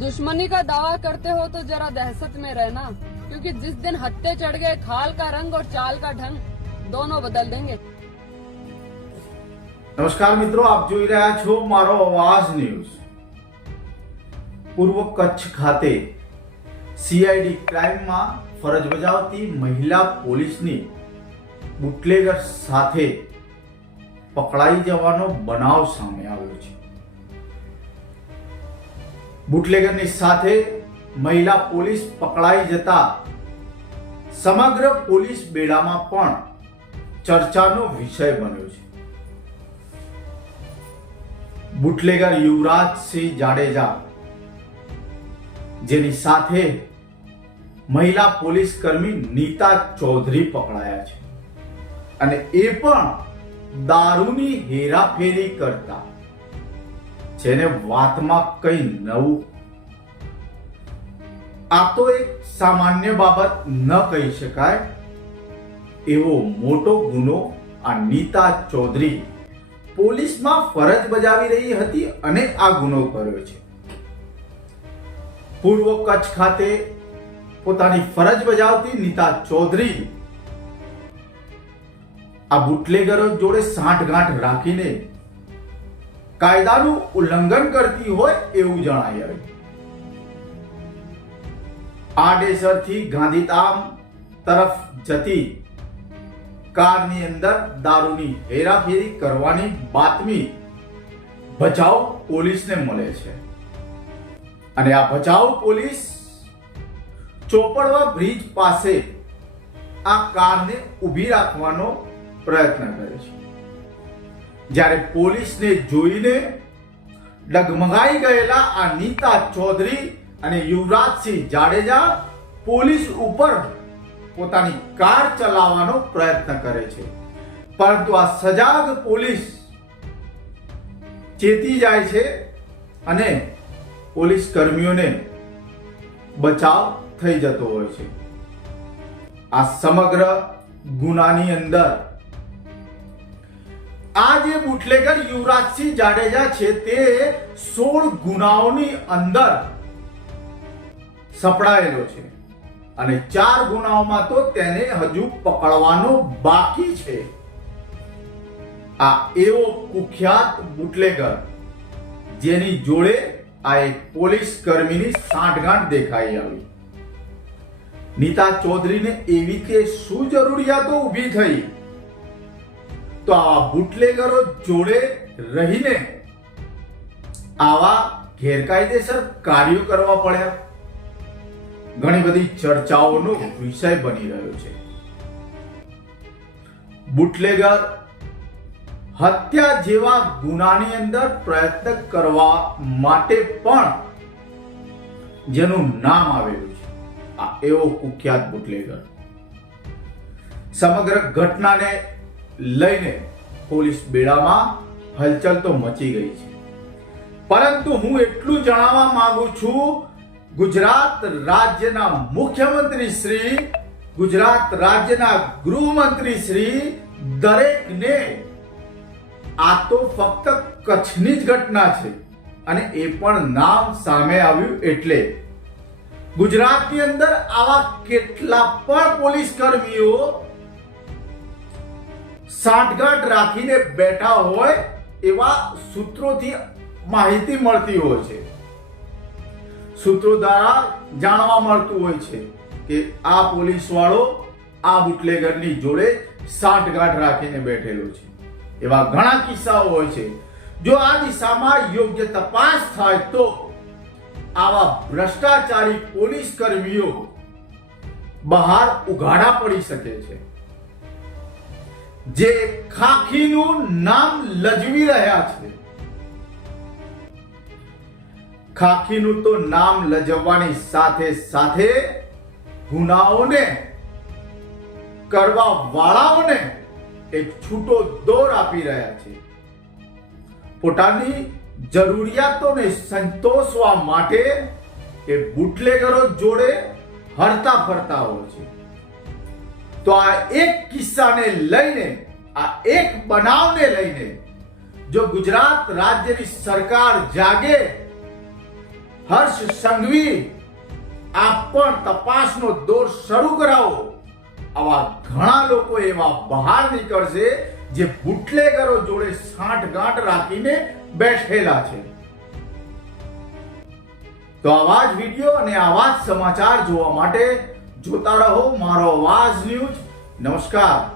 दुश्मनी का दावा करते हो तो जरा दहशत में रहना क्योंकि जिस दिन हत्थे चढ़ गए खाल का रंग और चाल का ढंग दोनों बदल देंगे નમસ્કાર મિત્રો આપ જોઈ રહ્યા છો મારો અવાજ ન્યૂઝ પૂર્વ કચ્છ ખાતે સીઆઈડી ક્રાઇમમાં ફરજ બજાવતી મહિલા પોલીસની બુટલેગર સાથે પકડાઈ જવાનો બનાવ સામે આવ્યો છે બુટલેગરની સાથે મહિલા પોલીસ પકડાઈ જતા સમગ્ર પોલીસ બેડામાં પણ ચર્ચાનો વિષય બન્યો છે. બુટલેગર યુવરાજસિંહ જાડેજા, જેની સાથે મહિલા પોલીસ કર્મી નીતા ચૌધરી પકડાયા છે. અને એ પણ દારૂની હેરાફેરી કરતા. જેને વાતમાં કઈ નવું. આ તો એક સામાન્ય બાબત ન કહી શકાય. એવો મોટો ગુનો આ નીતા ચૌધરી પોલીસમાં ફરજ બજાવી રહી હતી અને આ ગુનો કર્યો છે. પૂર્વ કચ્છ ખાતે પોતાની ફરજ બજાવતી નીતા ચૌધરી આ બુટલેગરો જોડે સાંઠગાંઠ રાખીને કાયદાનું ઉલ્લંઘન કરતી હોય એવું જણાય આડેસરથી ગાંધીધામ તરફ જતી કારની અંદર દારૂની હેરાફેરી કરવાની બાતમી ભચાઉ પોલીસને મળે છે. અને આ ભચાઉ પોલીસ ચોપડવા બ્રિજ પાસે આ કારને ઊભી રાખવાનો પ્રયત્ન કરે છે. જ્યારે પોલીસને જોઈને ડગમગાઈ ગયેલા આ નીતા ચૌધરી અને યુવરાજસિંહ જાડેજા પોલીસ ઉપર પોતાની કાર ચલાવવાનો પ્રયત્ન કરે છે. પરંતુ આ સજાગ પોલીસ ચેતી જાય છે અને પોલીસ કર્મીઓને બચાવ થઈ જતો હોય છે. આ સમગ્ર ગુનાની અંદર આ જે બુટલેગર યુવરાજસિંહ જાડેજા છે તે સોળ ગુનાઓની અંદર સપડાયેલો છે. અને ચાર ગુનાઓમાં તો તેને હજુ પકડવાનો બાકી છે. આ એવો કુખ્યાત બુટલેગર, જેની જોડે આ એક પોલીસ કર્મીની સાંઠગાંઠ દેખાઈ આવી. નીતા ચૌધરીને એવી કે શું જરૂરિયાતો ઊભી થઈ તો આવા બુટલેગરો જોડે રહીને આવા ગેરકાયદેસર કાર્યો કરવા પડ્યા. ઘણી બધી ચર્ચાઓનો વિષય બની રહ્યો છે. બુટલેગર હત્યા જેવા ગુનાની અંદર પ્રયત્ન કરવા માટે પણ જેનું નામ આવેલું છે. આ એવો કુખ્યાત બુટલેગર. સમગ્ર ઘટનાને લઈને પોલીસ બેડામાં હલચલ તો મચી ગઈ છે. પરંતુ હું એટલું જણાવવા માંગુ છું, ગુજરાત રાજ્યના મુખ્યમંત્રી શ્રી, ગુજરાત રાજ્યના ગૃહમંત્રી શ્રી દરેકને આ તો ફક્ત કચ્છની જ ઘટના છે અને એ પણ નામ સામે આવ્યું એટલે. ગુજરાતની અંદર આવા કેટલા પણ પોલીસ કર્મીઓ સાંઠગાંઠ રાખીને બેઠા હોય એવા સૂત્રોથી માહિતી મળતી હોય છે. સૂત્રો દ્વારા જાણવા મળતું હોય છે કે આ પોલીસ વાળો આ બુટલેગરની જોડે સાંઠગાંઠ રાખીને બેઠેલો છે. એવા ઘણા કિસ્સાઓ હોય છે. જો આ દિશામાં યોગ્ય તપાસ થાય તો આવા ભ્રષ્ટાચારી પોલીસ કર્મીઓ બહાર ઉઘાડા પડી શકે છે. જે ખાખીનું નામ લજવી રહ્યા છે. ખાખીનું તો નામ લજવવાની સાથે સાથે ગુનાઓને કરવા વાળાઓને એક છૂટો દોર આપી રહ્યા છે. પોતાની જરૂરિયાતોને સંતોષવા માટે એ બુટલેગરો જોડે હરતા ફરતા હોય છે. તો આ એક કિસ્સાને લઈને, આ એક બનાવને લઈને જો ગુજરાત રાજ્યની સરકાર જાગે, હર્ષ સંઘવી, આપ પણ તપાસનો દોર શરૂ કરાવો. આવા ઘણા લોકો એવા બહાર નીકળશે જે બુટલેગરો જોડે સાંઠગાંઠ રાખીને બેઠેલા છે. તો આવા જ વીડિયો અને આવા જ સમાચાર જોવા માટે જોતા રહો. મારો અવાજ ન્યૂઝ. નમસ્કાર.